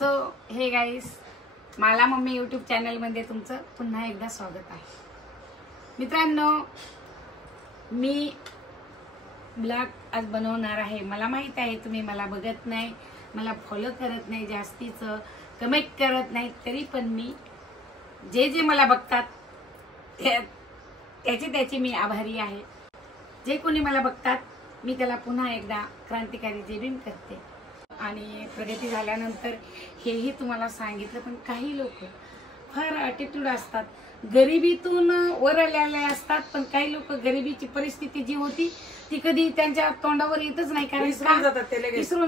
So hey guys, मला mummy YouTube चॅनलमध्ये तुमचं पुन्हा एकदा स्वागत आहे. मित्रांनो, मी ब्लॉग आज बनवणार आहे. मला माहित आहे तुम्ही मला बघत नाही, मला फॉलो करत नाही, जास्तीचं कमेंट करत नाही, तरी पण मी जे मला बघतात त्याची मी आभारी आहे. जे कोणी मला बघतात मी त्याला पुन्हा एकदा क्रांतिकारी जय भीम करते. आणि प्रगती झाल्यानंतर हेही तुम्हाला सांगितलं, पण काही लोक फार ॲटिट्यूड असतात, गरिबीतून वर आलेले असतात, पण काही लोक गरिबीची परिस्थिती जी होती ती कधी त्यांच्या तोंडावर येतच नाही, कारण विसरून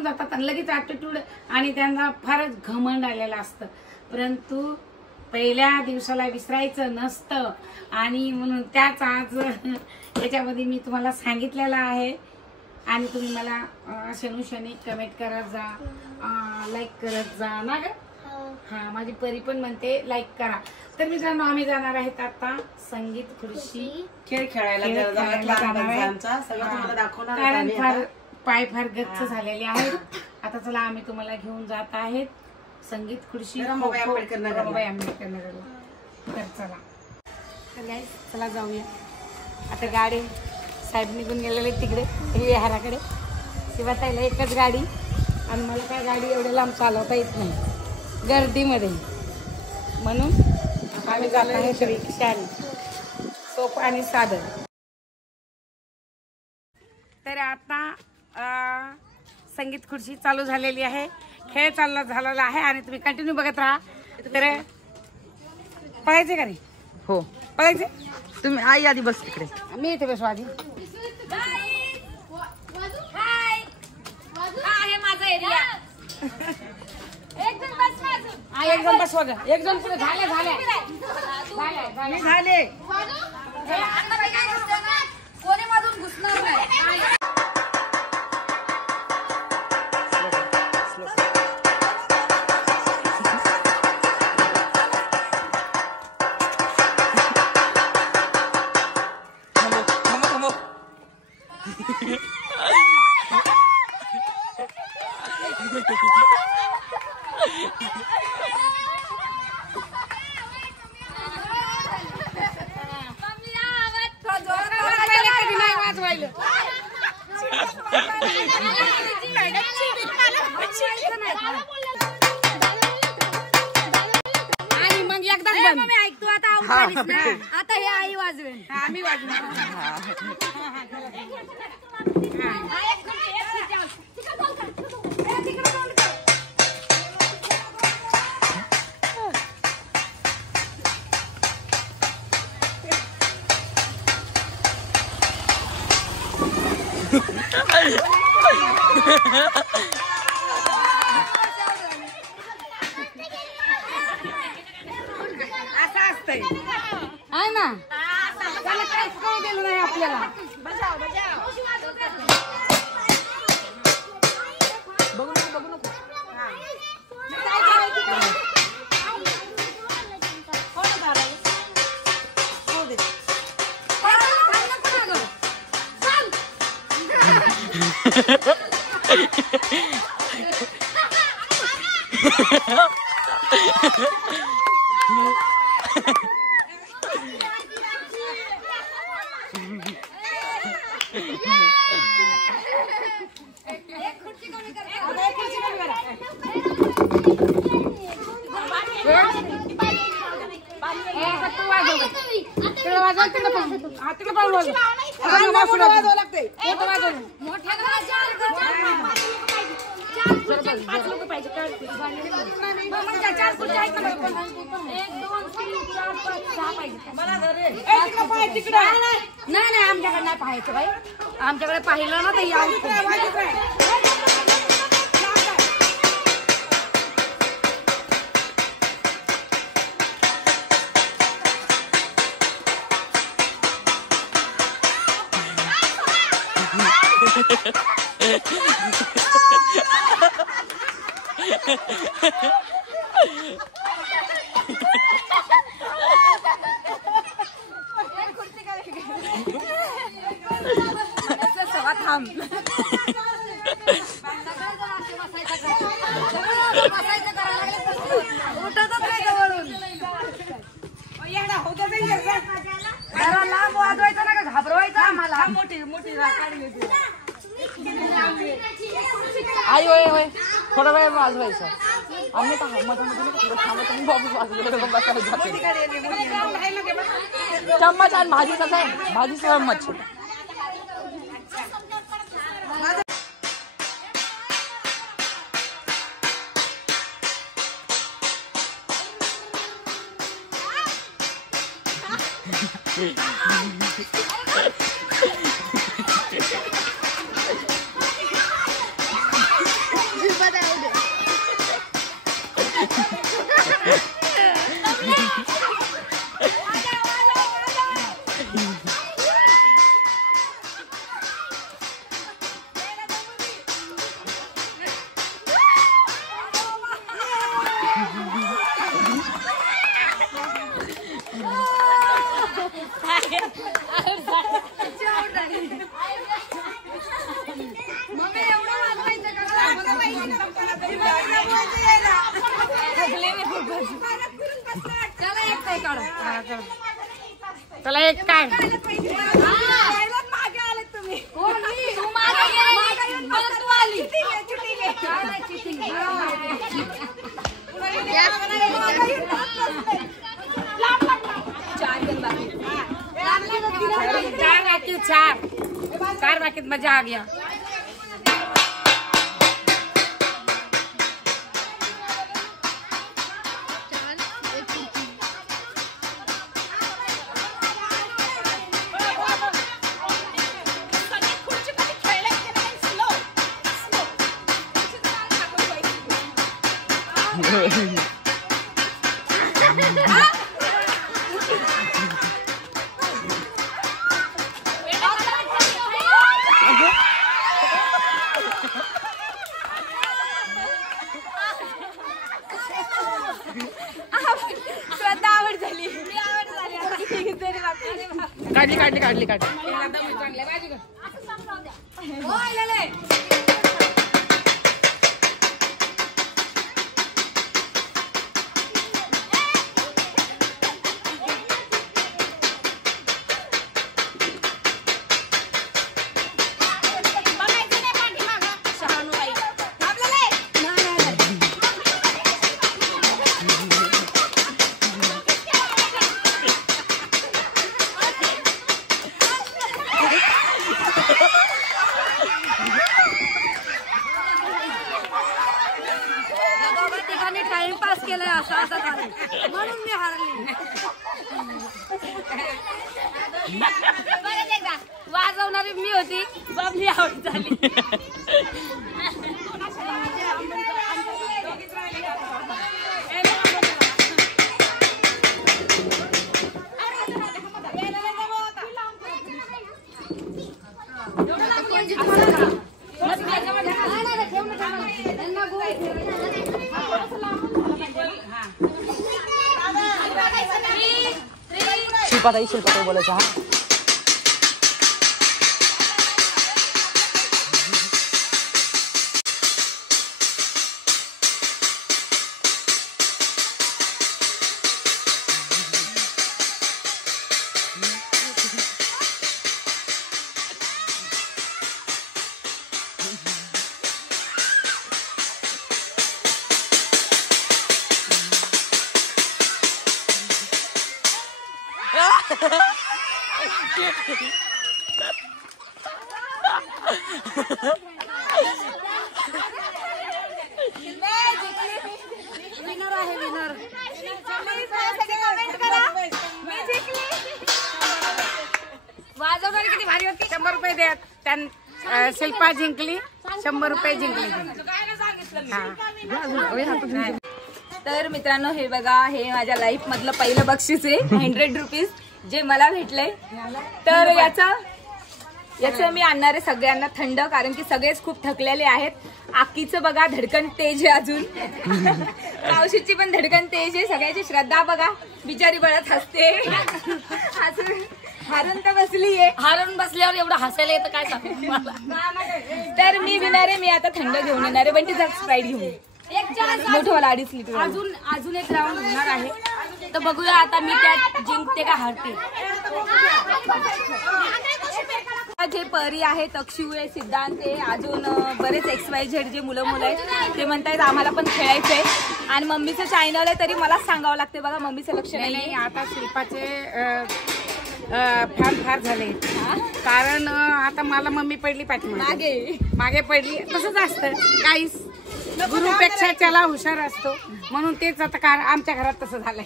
जातात आणि लगेच ॲटिट्यूड आणि त्यांना फारच घमंड आलेलं असतं. परंतु पहिल्या दिवसाला विसरायचं नसतं आणि म्हणून त्याच आज याच्यामध्ये मी तुम्हाला सांगितलेलं आहे. आणि तुम्ही मला शनूशनी कमेंट करत जा, लाईक करत जा ना ग. हा, माझी परी पण म्हणते लाईक करा. तर मित्रांनो, आम्ही जाणार आहेत आता संगीत खुर्ची खेळ खेळायला जाणार आहे, कारण पाय फार गच्च झालेले आहेत. आता चला, आम्ही तुम्हाला घेऊन जात आहेत संगीत खुर्ची आंबेडकर नगर. तर चला, तर गाईस चला जाऊया. आता गाडी साहेब निघून गेलेले तिकडे विहाराकडे. शिवाताईला एकच गाडी आणि मला काय गाडी एवढ्या लांब चालवता येत नाही गर्दीमध्ये, म्हणून आम्ही जात आहे रिक्षाने, सोपं आणि साधं. तर आता संगीत खुर्ची चालू झालेली आहे, खेळ झालेला आहे आणि तुम्ही कंटिन्यू बघत राहा. तर पळायचे का नाही? हो, पळायचे. तुम्ही आई आधी बस तिकडे, मी इथे बसू आधी. एकदम बसवा ग, एकदम पुढे झाले कोणी मधून घुसणार नाही. आणि मग एकदा ऐकतो आता हे आई वाजवेल, आम्ही वाजवणार. असं असतंय आहे ना, त्याला काहीच काही दिलं नाही आपल्याला. बघू नको. नाही आमच्याकडे नाही पाहायचं बाई, आमच्याकडे पाहिलं ना तर थांब. बसायचं करायला जरा लांब वाजवायचं ना का घाबरवायचं आम्हाला. मोठी मोठी काढली होती. आई होय होय थोडा वेळ वाजवायचं. आम्ही तर मध्ये मध्ये थांबत आणि बाबूच वाजवलं बसायला जाते. चम्मच आणि भाजी कसं आहे भाजी चम्मच. चला एक काय चार बाकी मजा आ गया. काढली टाइमपास केलाय असं म्हणून मी हारली. वाजवणारी मी होती बाबली आवड झाली. शिल्पाताई बोलायचं. हा विनर आहे विनर. वाजवणारी किती भारी होती. 100 रुपये द्या. शिल्पा जिंकली. 100 रुपये जिंकली. तर मित्रांनो हे बघा हे माझ्या लाईफ मधलं पहिलं बक्षीस आहे 100 रुपीज जे मला भेटलंय. तर याचं मी आणणार आहे सगळ्यांना थंड कारण की सगळेच खूप थकलेले आहेत. आकीचं बघा धडकन तेज आहे अजून मावशीची पण धडकन तेज आहे. सगळ्याची श्रद्धा बघा बिचारी बळत हसते. हारून तर बसलीये. हारून बसल्यावर एवढं हसायला येतं काय सांगू. तर मी विणार आहे. मी आता थंड घेऊन येणार आहे पण तिचा स्प्राईट घेऊन मोठं 2.5 लिटर. अजून एक राऊंड होणार आहे तर बघूया आता मी त्यात जिंकते का हारते. जे परी आहे, तक्षू आहे, सिद्धांत आहे, अजून बरेच XYZ जे मुलं आहेत ते म्हणतायत आम्हाला पण खेळायचंय. आणि मम्मीचं चॅनल आहे तरी मलाच सांगावं लागते बघा, मम्मीचं लक्ष नाही. आता शिल्पाचे फॅन फार झाले, कारण आता मला मम्मी पडली पाठीमागे, मागे पडली. तसंच असतं, काहीच गुरुपेक्षा त्याला हुशार असतो, म्हणून तेच आता आमच्या घरात तसं झालंय.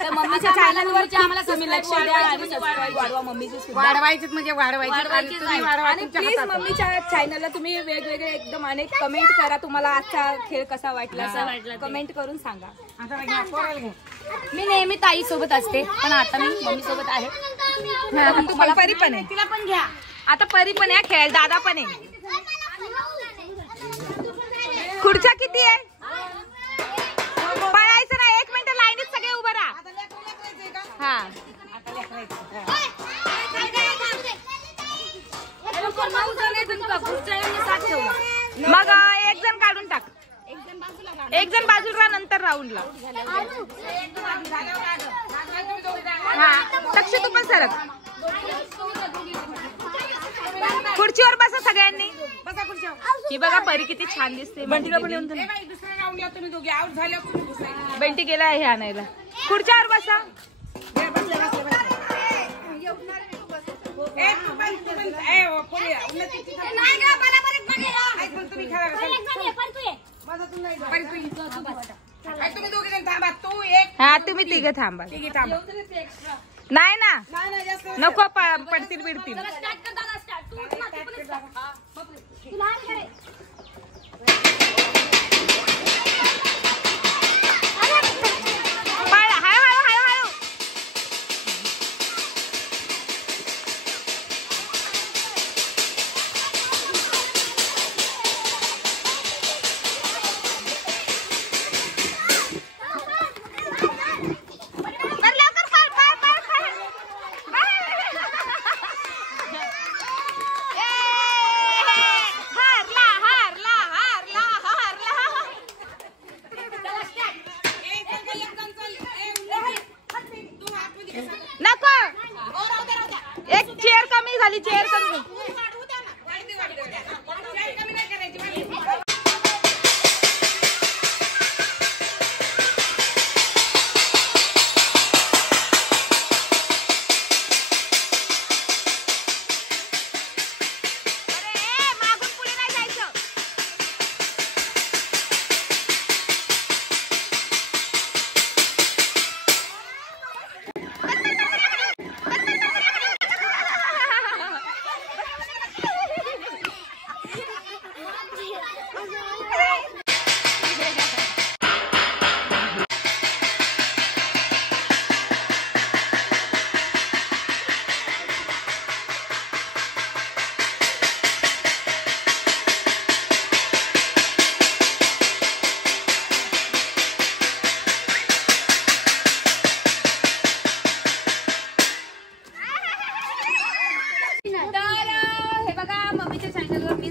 तर मम्मीच्या चॅनलवर आम्हाला तुम्ही लक्ष द्या आणि सबस्क्राईब वाढवा मम्मीचे. वाढवायचे म्हणजे वाढवायचे. प्लीज मम्मीच्या चॅनलला तुम्ही वेगवेगळे एकदम अनेक कमेंट करा. तुम्हाला आजचा खेळ कसा वाटला कमेंट करून सांगा. मी नेहमी ताई सोबत असते, पण आता मी मम्मी सोबत आहे. तुम्हाला परी पण आहे, तिला पण घ्या. आता परी पण आहे, खेळ दादा पण आहे. खुर्च्या किती आहे? पळायचं नाही, 1 मिनिट लाईनीत सगळे उभं राहा. हा मग एक जण काढून टाक, एक जण बाजूला नंतर राऊंडला. हा तक्ष तू पण सरक. खुर्चीवर बसा सगळ्यांनी. ही बघा परी किती छान दिसते. बंटीला पण येऊन बंटी गेला आहे आणायला. खुर्च्यावर बसा. हा तुम्ही तिघे थांबा. नाही ना, नको पडतील बिडतील. चेअर कमी.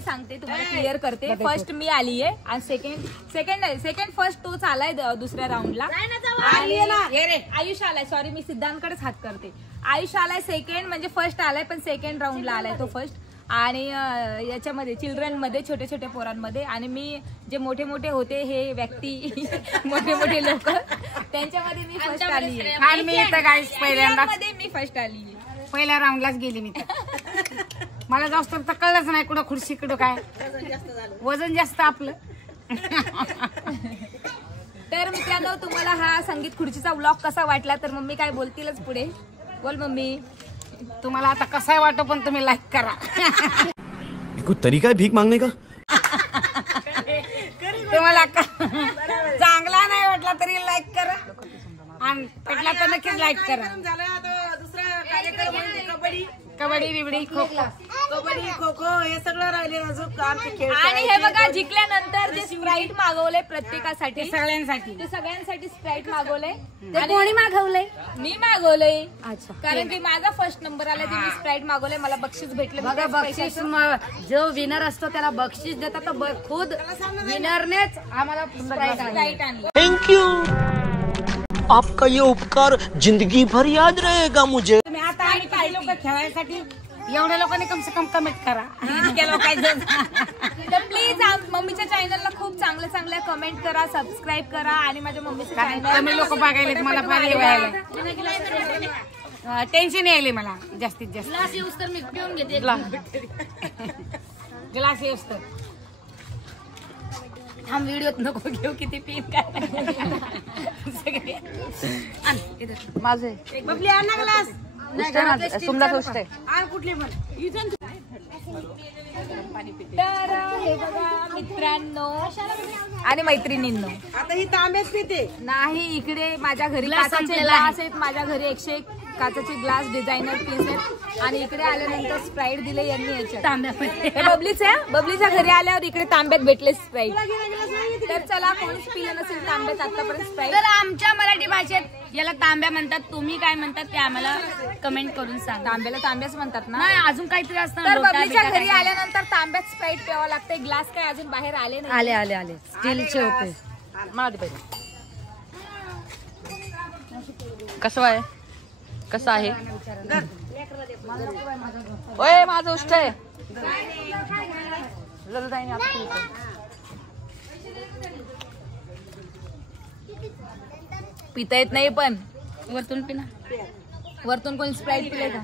सांगते तुम्हाला, क्लिअर करते. फर्स्ट मी आलीये आणि सेकंड फर्स्ट तोच आलाय दुसऱ्या राऊंडला. आयुष आलाय, सॉरी मी सिद्धांतकडेच हात करते. आयुष आलाय सेकंड, म्हणजे फर्स्ट आलाय पण सेकंड राऊंडला आलाय तो फर्स्ट. आणि याच्यामध्ये चिल्ड्रन मध्ये छोट्या छोट्या पोरांमध्ये, आणि मी जे मोठे मोठे होते हे व्यक्ती मोठे मोठे लोक त्यांच्यामध्ये मी फर्स्ट आली. आणि मी इथं गाईस पहिल्यांदामध्ये मी फर्स्ट आली. पहिल्या राऊंडलाच गेली मी. मला जास्त तर कळलंच नाही कुठं खुर्ची कुठं काय, वजन जास्त आपलं. तर मित्रांनो तुम्हाला हा संगीत खुर्चीचा व्लॉग कसा वाटला तर मम्मी काय बोलतीलच पुढे. बोल मम्मी. तुम्हाला आता कसा वाटो पण तुम्ही लाईक करा. कोई तरीका है भीख मांगने का? तुम्हाला चांगला नाही वाटला तरी लाईक करा, आणि पटला तर नक्कीच लाईक करा. दुसरा कार्यक्रम कबड्डी कबड्डी बिबडी खो खो, कबड्डी खो खो हे सगळं राहिले अजून आमचे खेळ. आणि हे बघा जिंकल्यानंतर जे स्प्राईट मागवले प्रत्येकासाठी, सगळ्यांसाठी, ते सगळ्यांसाठी स्प्राईट मागवले. कोणी मागवलंय? मी मागवलंय. अच्छा, कारण की माझा फर्स्ट नंबर आला ते मी स्प्राईट मागवले, मला बक्षीस भेटले. बघा बक्षीस जो विनर असतो त्याला बक्षीस देतात, तर खुद विनरनेच आम्हाला स्प्राईट आणलं. थैंक यू, आपका ये उपकार जिंदगी भर याद रहेगा मुझे. आता आम्ही काही लोक खेळायसाठी एवढ्या लोकांनी कम से कम कमेंट करा इतक्या लोकांचं तर प्लीज मम्मीच्या चॅनलला खूप चांगल्या चांगल्या कमेंट करा, सबस्क्राईब करा आणि माझ्या मम्मीचं चॅनल कमी लोक बघायला मला फार हे व्हायला टेन्शन यायले मला जास्तीत जास्त ग्लास यूज तर मी पिऊन घेते ग्लास येऊस तर हम व्हिडिओत नको घेऊ किती पिन काय माझे बबली आण ना ग्लास सुमला उष्ट आहे. आण कुठली पण तर हे बघा मित्रांनो आणि मैत्रिणींनो, आता ही तांब्यात पिते. नाही इकडे माझ्या घरी ग्लास काचाचे संपलेला ग्लास आहेत. माझ्या घरी 101 काचाचे ग्लास डिझायनर पीस आहेत आणि इकडे आल्यानंतर स्प्राईट दिले यांनी याच्यात. तांब्यामध्ये हे बबलीच्या घरी आल्यावर इकडे तांब्यात भेटले स्प्राईट. तर चला कोणीच पिलं नसेल तांब्यात आतापर्यंत स्प्राईट. तर आमच्या मराठी भाषेत याला तांब्या म्हणतात, तुम्ही काय म्हणतात ते आम्हाला कमेंट करून सांगा. तांब्याला तांब्याच म्हणतात ना. नाही अजून काहीतरी असतं तर लोटा, बबलीच्या बिटा घरी काय. आल्यानंतर तांब्यात स्प्राईट प्यावं लागते. ग्लास काय अजून बाहेर आले नाही. आले आले आले स्टीलचे होते. मला दे पहिले. कसं आहे? कसं आहे? ओय माझं उष्ट आहे. ललदाईने आता पिलं. पिता येत नाही पण वरतून पिना वरतून कोणी स्प्राईट पिले का?